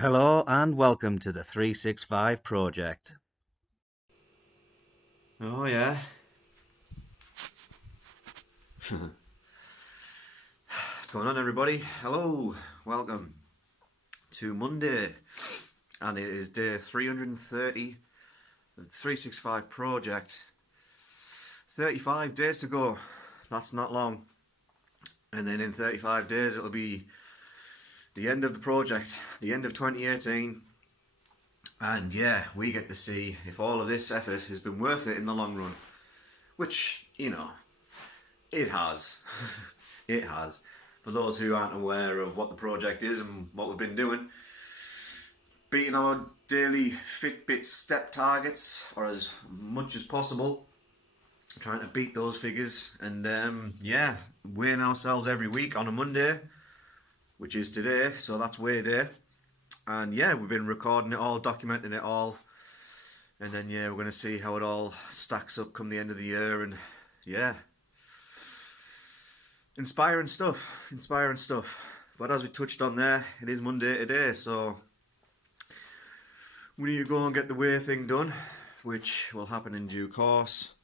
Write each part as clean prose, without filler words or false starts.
Hello and welcome to the 365 project. Oh yeah. What's going on, everybody? Hello, welcome to Monday, and it is day 330 of the 365 project. 35 days to go. That's not long. And then in 35 days it'll be the end of the project, the end of 2018. And yeah, we get to see if all of this effort has been worth it in the long run. Which, it has. It has. For those who aren't aware of what the project is and what we've been doing, beating our daily Fitbit step targets, or as much as possible, trying to beat those figures, and weighing ourselves every week on a Monday, which is today, so that's weigh day. And yeah, we've been recording it all, documenting it all, and then we're going to see how it all stacks up come the end of the year. And yeah, inspiring stuff. But as we touched on there, it is Monday today, so we need to go and get the weigh thing done, which will happen in due course.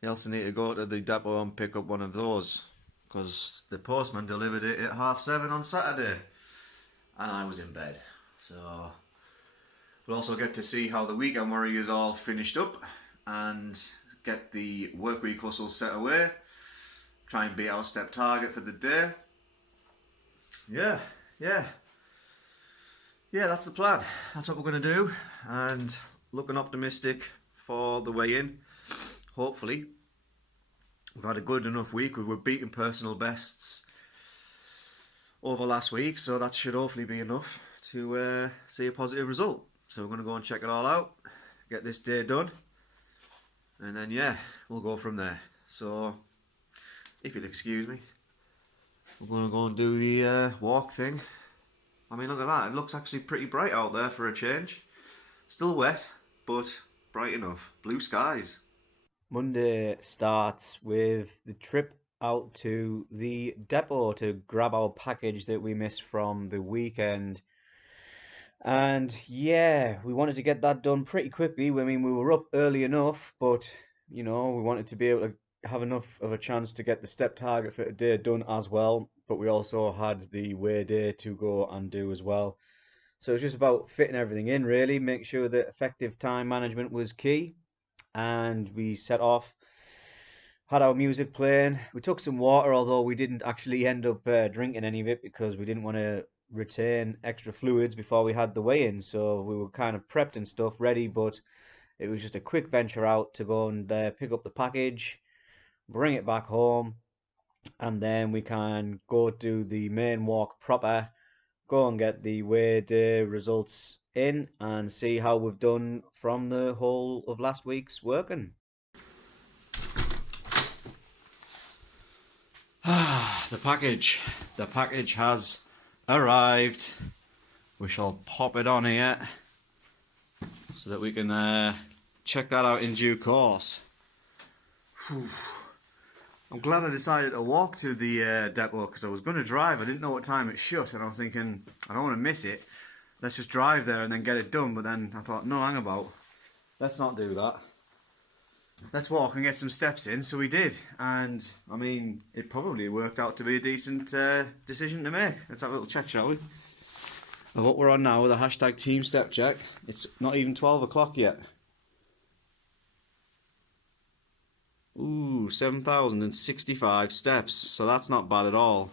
We also need to go to the depot and pick up one of those, because the postman delivered it at 7:30 on Saturday, and I was in bed. So we'll also get to see how the weekend warriors all finished up and get the work week hustle set away. Try and beat our step target for the day. Yeah, that's the plan. That's what we're going to do, and looking optimistic for the way in. Hopefully, we've had a good enough week. We were beating personal bests over last week, so that should hopefully be enough to see a positive result. So we're going to go and check it all out, get this day done, and then we'll go from there. So if you'll excuse me, we're going to go and do the walk thing. I mean, look at that, it looks actually pretty bright out there for a change. Still wet, but bright enough. Blue skies. Monday starts with the trip out to the depot to grab our package that we missed from the weekend. And yeah, we wanted to get that done pretty quickly. I mean, we were up early enough, but we wanted to be able to have enough of a chance to get the step target for today done as well. But we also had the weigh day to go and do as well. So it's just about fitting everything in, really, make sure that effective time management was key. And we set off, had our music playing. We took some water, although we didn't actually end up drinking any of it because we didn't want to retain extra fluids before we had the weigh-in. So we were kind of prepped and stuff ready, but it was just a quick venture out to go and pick up the package, bring it back home, and then we can go do the main walk proper, go and get the weigh day results in and see how we've done from the whole of last week's working. The package has arrived. We shall pop it on here so that we can check that out in due course. Whew. I'm glad I decided to walk to the depot, because I was going to drive. I didn't know what time it shut, and I was thinking, I don't want to miss it. Let's just drive there and then get it done. But then I thought, no, hang about. Let's not do that. Let's walk and get some steps in. So we did, and I mean, it probably worked out to be a decent decision to make. Let's have a little check, shall we? Of what we're on now with the hashtag team step check. It's not even 12 o'clock yet. Ooh, 7,065 steps. So that's not bad at all.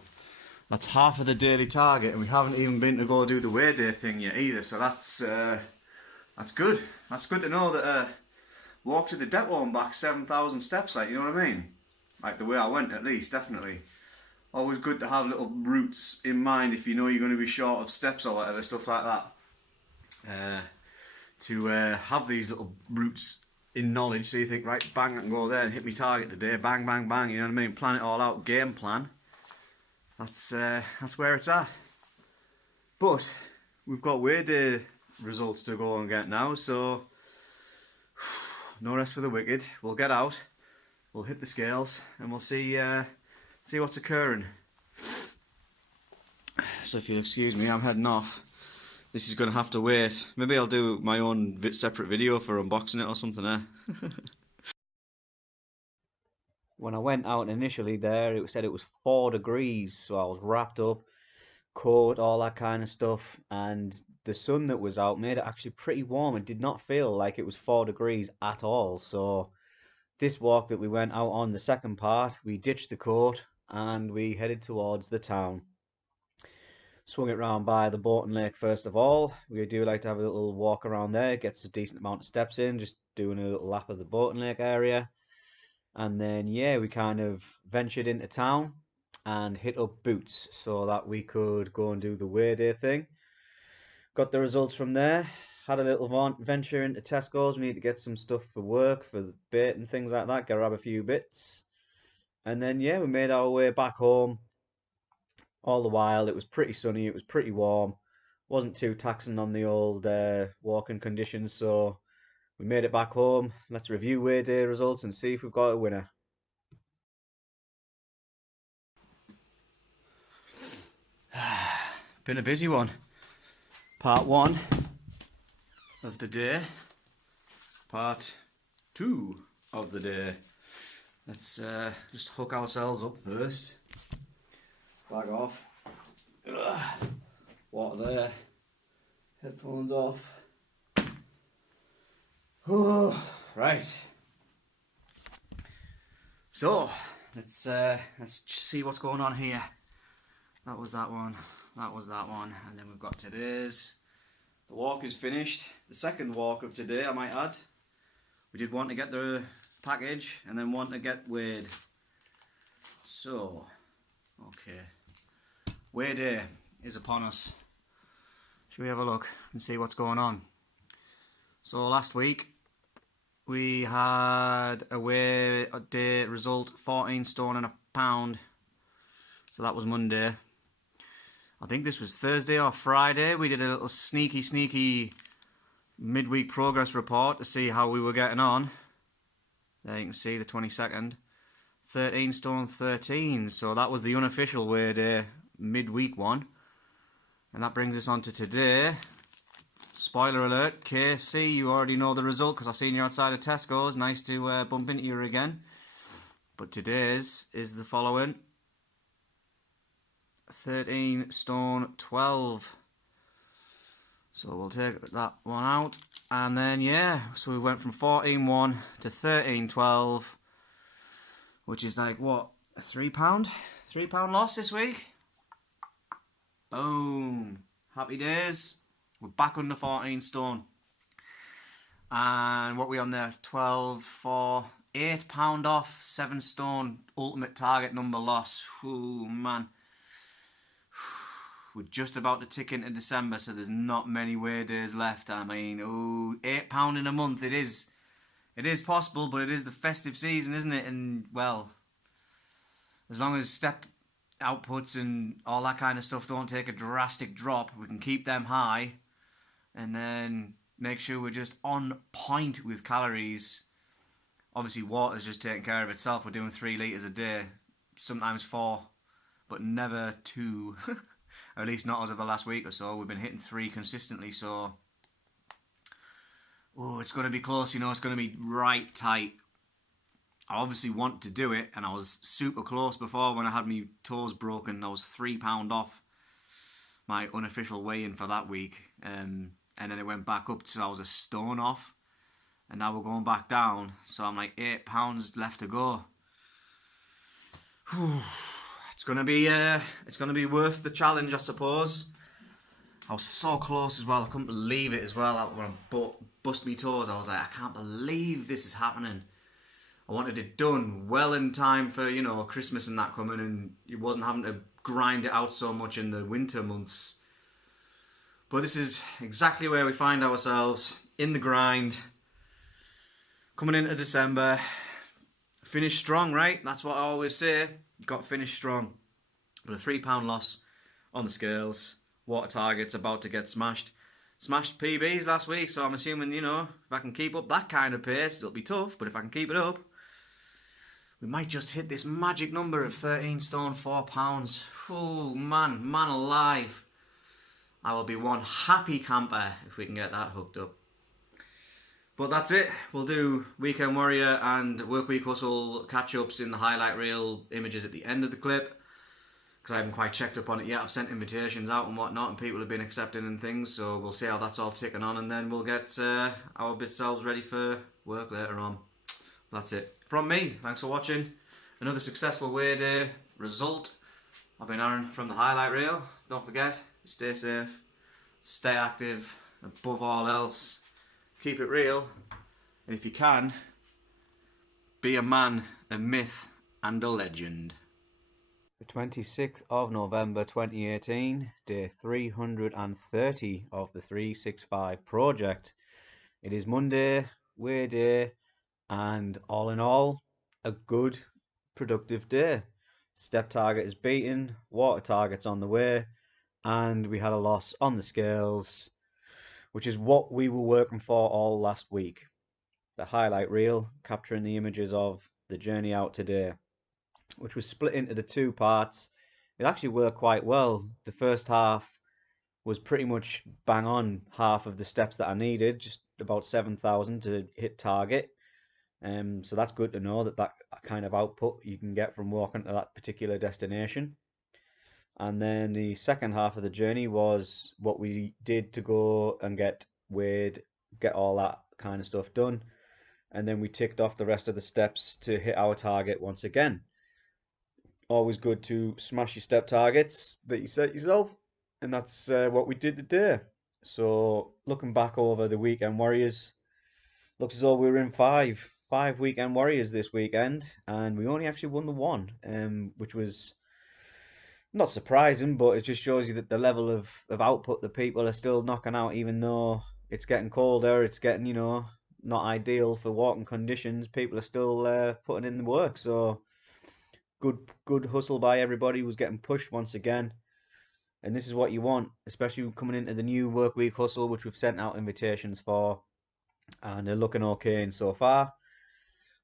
That's half of the daily target, and we haven't even been to go do the weigh day thing yet either. So that's good. That's good to know that. Walk to the depot and back 7,000 steps, like, you know what I mean? Like the way I went, at least, definitely. Always good to have little routes in mind if you know you're going to be short of steps or whatever, stuff like that. To have these little routes in knowledge, so you think, right, bang, I can go there and hit my target today, bang, bang, bang, you know what I mean? Plan it all out, game plan. That's where it's at. But we've got weigh day results to go and get now, so no rest for the wicked. We'll get out, we'll hit the scales, and we'll see what's occurring. So if you'll excuse me, I'm heading off This is going to have to wait. Maybe I'll do my own separate video for unboxing it or something there. When I went out initially there, it said it was 4 degrees, so I was wrapped up, coat, all that kind of stuff, and the sun that was out made it actually pretty warm. It did not feel like it was 4 degrees at all. So this walk that we went out on, the second part, we ditched the coat and we headed towards the town. Swung it round by the Bolton Lake first of all. We do like to have a little walk around there, gets a decent amount of steps in, just doing a little lap of the Bolton Lake area. And then, yeah, we kind of ventured into town and hit up Boots so that we could go and do the Way Day thing. Got the results from there. Had a little venture into Tesco's. We need to get some stuff for work, for the bait and things like that. Grab a few bits. And then, yeah, we made our way back home. All the while, it was pretty sunny. It was pretty warm. Wasn't too taxing on the old walking conditions. So we made it back home. Let's review Way Day results and see if we've got a winner. Been a busy one. Part 1 of the day. Part 2 of the day. Let's just hook ourselves up first. Flag off. Water there. Headphones off. Right. So let's see what's going on here. That was that one. That was that one. And then we've got today's. The walk is finished. The second walk of today, I might add. We did want to get the package and then want to get weighed. So, okay. Weigh Day is upon us. Should we have a look and see what's going on? So last week we had a Weigh Day result, 14 stone and a pound. So that was Monday. I think this was Thursday or Friday. We did a little sneaky midweek progress report to see how we were getting on. There you can see the 22nd. 13 stone 13. So that was the unofficial Weigh Day midweek one. And that brings us on to today. Spoiler alert, KC, you already know the result because I seen you outside of Tesco's. Nice to bump into you again. But today's is the following. 13 stone 12. So we'll take that one out. And then, yeah, so we went from 14.1 to 13.12, which is like, what, a £3? £3 loss this week? Boom. Happy days. We're back under 14 stone. And what we on there? 12 for £8 off, 7 stone ultimate target number loss. Ooh, man. We're just about to tick into December, so there's not many Weigh Days left. I mean, ooh, £8 in a month. It is possible, but it is the festive season, isn't it? And, well, as long as step outputs and all that kind of stuff don't take a drastic drop, we can keep them high and then make sure we're just on point with calories. Obviously, water's just taking care of itself. We're doing 3 litres a day, sometimes 4, but never 2. Or at least not as of the last week or so. We've been hitting 3 consistently, so it's going to be close, you know. It's going to be right tight. I obviously want to do it, and I was super close before when I had my toes broken. I was £3 off my unofficial weigh-in for that week, and then it went back up to I was a stone off, and now we're going back down. So I'm like £8 left to go. It's gonna be worth the challenge, I suppose. I was so close as well. I couldn't believe it as well. When I bust my toes, I was like, I can't believe this is happening. I wanted it done well in time for, you know, Christmas and that coming, and you wasn't having to grind it out so much in the winter months. But this is exactly where we find ourselves, in the grind, coming into December. Finish strong, right? That's what I always say. You got to finish strong. But a £3 loss on the scales. Water target's about to get smashed. Smashed PBs last week, so I'm assuming, you know, if I can keep up that kind of pace, it'll be tough, but if I can keep it up, we might just hit this magic number of 13 stone £4. Oh, man alive. I will be one happy camper if we can get that hooked up. But that's it. We'll do Weekend Warrior and Work Week Hustle catch-ups in the highlight reel images at the end of the clip, because I haven't quite checked up on it yet. I've sent invitations out and whatnot, and people have been accepting and things, so we'll see how that's all ticking on, and then we'll get our bit selves ready for work later on. That's it from me. Thanks for watching. Another successful Way Day result. I've been Aaron from the highlight reel. Don't forget, stay safe, stay active, above all else, keep it real, and if you can, be a man, a myth, and a legend. The 26th of November 2018, day 330 of the 365 project. It is Monday, Way Day, and all in all, a good, productive day. Step target is beaten, water target's on the way, and we had a loss on the scales, which is what we were working for all last week. The highlight reel capturing the images of the journey out today, which was split into the two parts. It actually worked quite well. The first half was pretty much bang on half of the steps that I needed, just about 7,000 to hit target. So that's good to know that kind of output you can get from walking to that particular destination. And then the second half of the journey was what we did to go and get weighed, get all that kind of stuff done. And then we ticked off the rest of the steps to hit our target once again. Always good to smash your step targets that you set yourself, and that's what we did today. So looking back over the Weekend Warriors, looks as though we were in five Weekend Warriors this weekend, and we only actually won the one, which was not surprising, but it just shows you that the level of output that people are still knocking out, even though it's getting colder, it's getting, not ideal for walking conditions, people are still putting in the work. So good hustle by everybody, was getting pushed once again. And this is what you want, especially coming into the new work week hustle, which we've sent out invitations for, and they're looking okay in so far.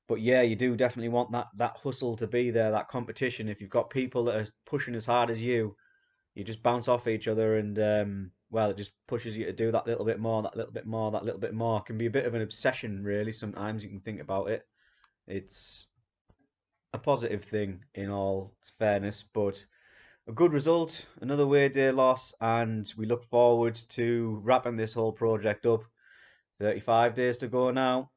But yeah, you do definitely want that hustle to be there, that competition. If you've got people that are pushing as hard as you just bounce off each other, and well, it just pushes you to do that little bit more, that little bit more, that little bit more. It can be a bit of an obsession, really. Sometimes you can think about it. It's a positive thing in all fairness, but a good result, another Way Day loss, and we look forward to wrapping this whole project up. 35 days to go now.